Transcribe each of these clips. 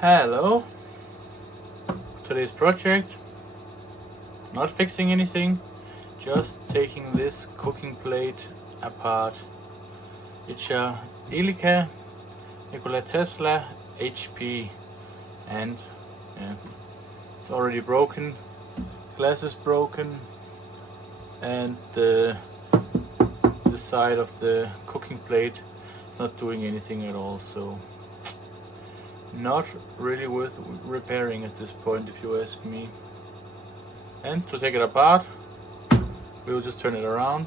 Hello. Today's project, not fixing anything, just taking this cooking plate apart. It's a Elica NikolaTesla HP, and it's already broken. Glass is broken, and the side of the cooking plate is not doing anything at all, so not really worth repairing at this point, if you ask me. And to take it apart, we will just turn it around,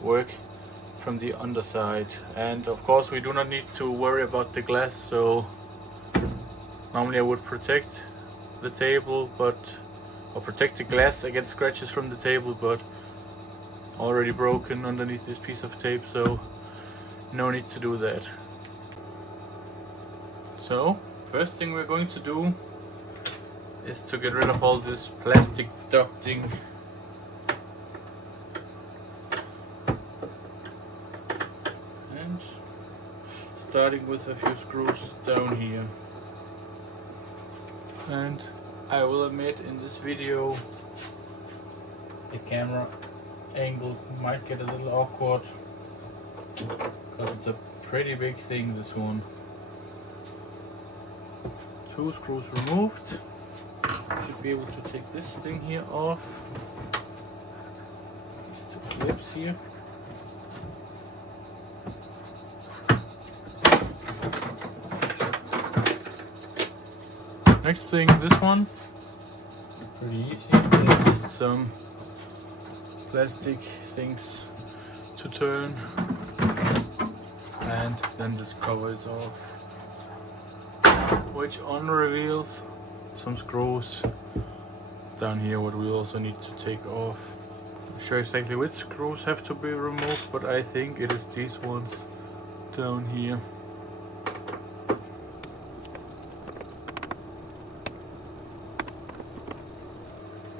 work from the underside, and of course we do not need to worry about the glass. So normally I would protect the table, or protect the glass against scratches from the table, but already broken underneath this piece of tape, so no need to do that. So first thing we're going to do is to get rid of all this plastic ducting. And starting with a few screws down here. And I will admit, in this video the camera angle might get a little awkward because it's a pretty big thing, this one. 2 screws removed. Should be able to take this thing here off. These 2 clips here. Next thing, this one. Pretty easy. Just some plastic things to turn, and then this cover is off, which reveals some screws down here, what we also need to take off. I'm not sure exactly which screws have to be removed, but I think it is these ones down here.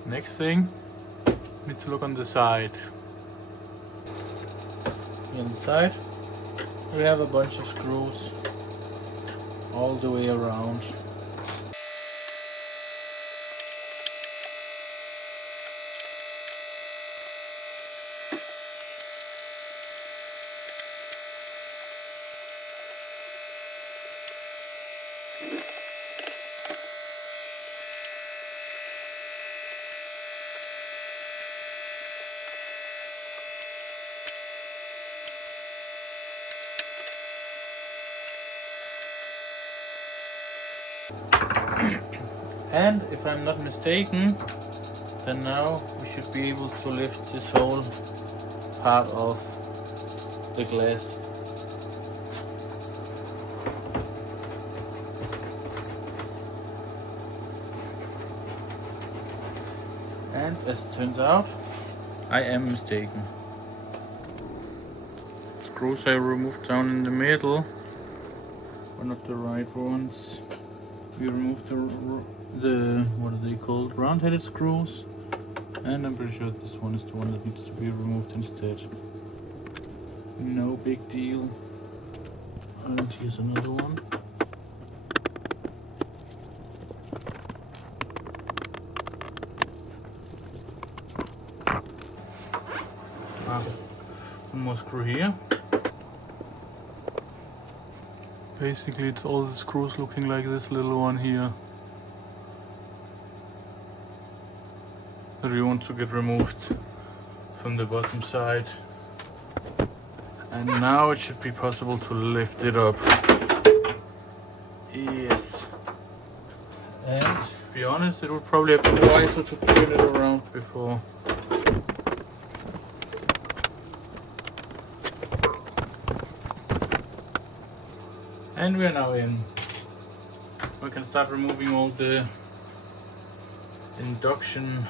Next thing, need to look on the side. Here on the side we have a bunch of screws all the way around. And if I'm not mistaken, then now we should be able to lift this whole part of the glass. And as it turns out, I am mistaken. Screws I removed down in the middle were not the right ones. We removed the what are they called? Round-headed screws, and I'm pretty sure this one is the one that needs to be removed instead. No big deal. And here's another one. One more screw here. Basically it's all the screws looking like this little one here that we want to get removed from the bottom side. And now it should be possible to lift it up. Yes. And to be honest, it would probably have been wiser to turn it around before. And we are now in. We can start removing all the induction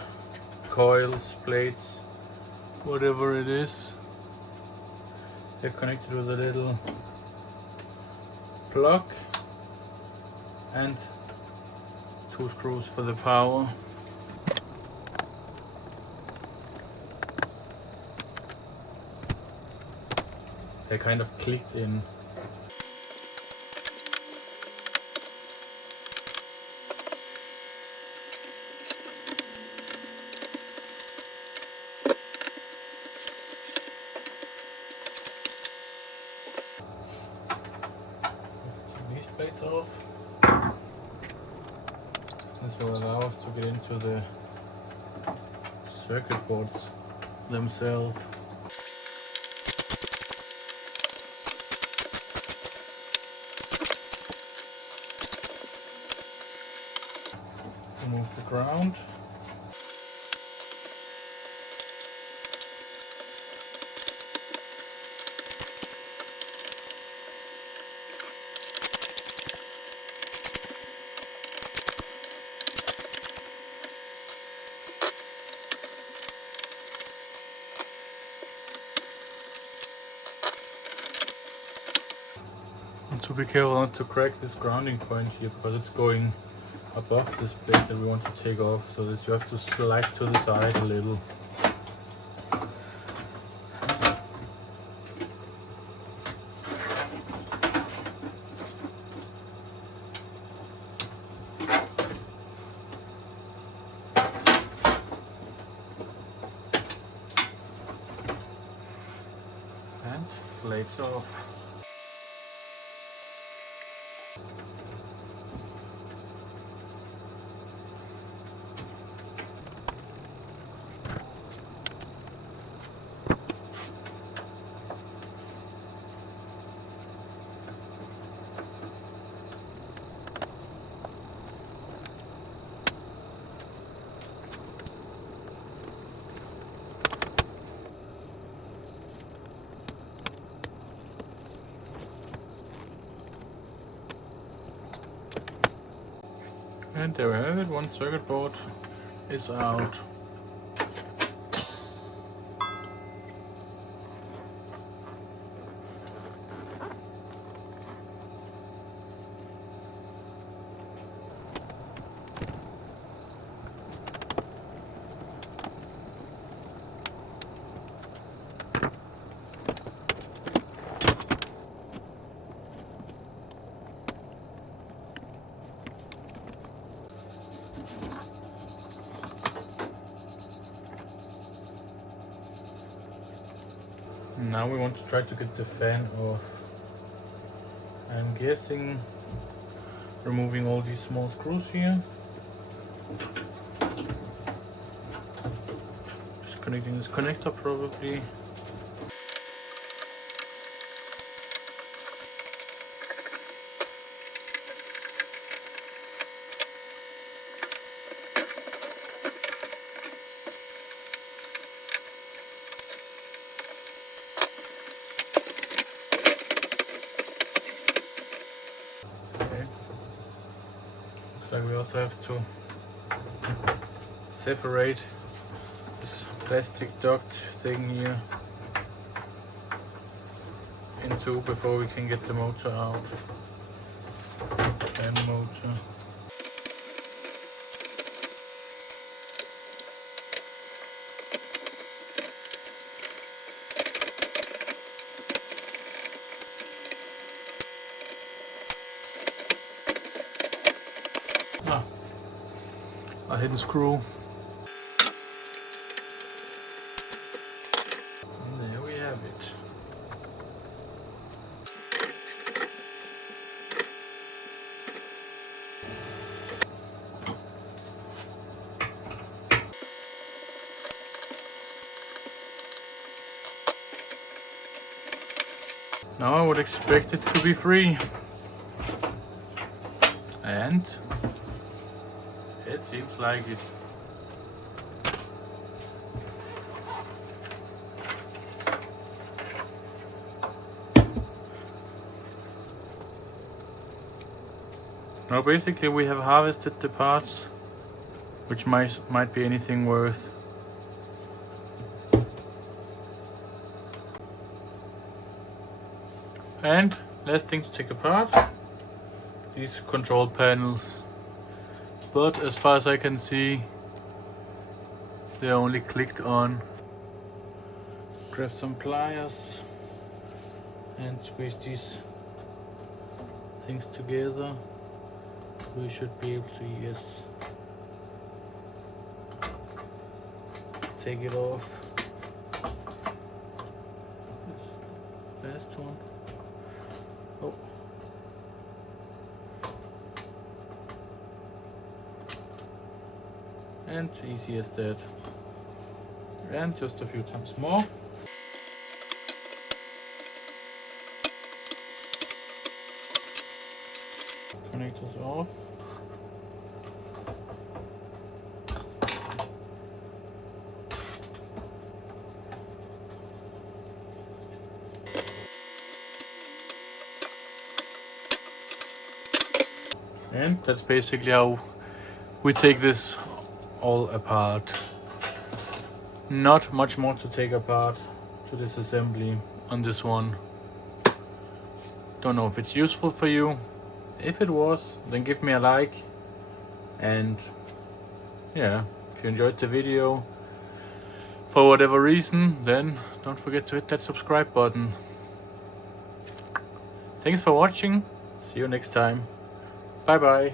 coils, plates, whatever it is. They're connected with a little plug and 2 screws for the power. They kind of clicked in. plates off. This will allow us to get into the circuit boards themselves. Remove the ground. And to be careful not to crack this grounding point here, because it's going above this plate that we want to take off, so this you have to slide to the side a little. And plates off. And there we have it, one circuit board is out. Now we want to try to get the fan off. I'm guessing removing all these small screws here. Disconnecting this connector probably. Like we also have to separate this plastic duct thing here in two before we can get the motor out. Fan motor. A hidden screw. And there we have it. Now I would expect it to be free. And it seems like it. Now basically we have harvested the parts, which might be anything worth. And last thing to take apart, these control panels. But as far as I can see, they're only clicked on. Grab some pliers and squeeze these things together. We should be able to, yes, take it off. This last one. Oh, and easy as that. And just a few times more. Connectors off. And that's basically how we take this all apart. Not much more to take apart to this assembly on this one. Don't know if it's useful for you. If it was, then give me a like. And yeah, if you enjoyed the video for whatever reason, then don't forget to hit that subscribe button. Thanks for watching. See you next time. Bye bye.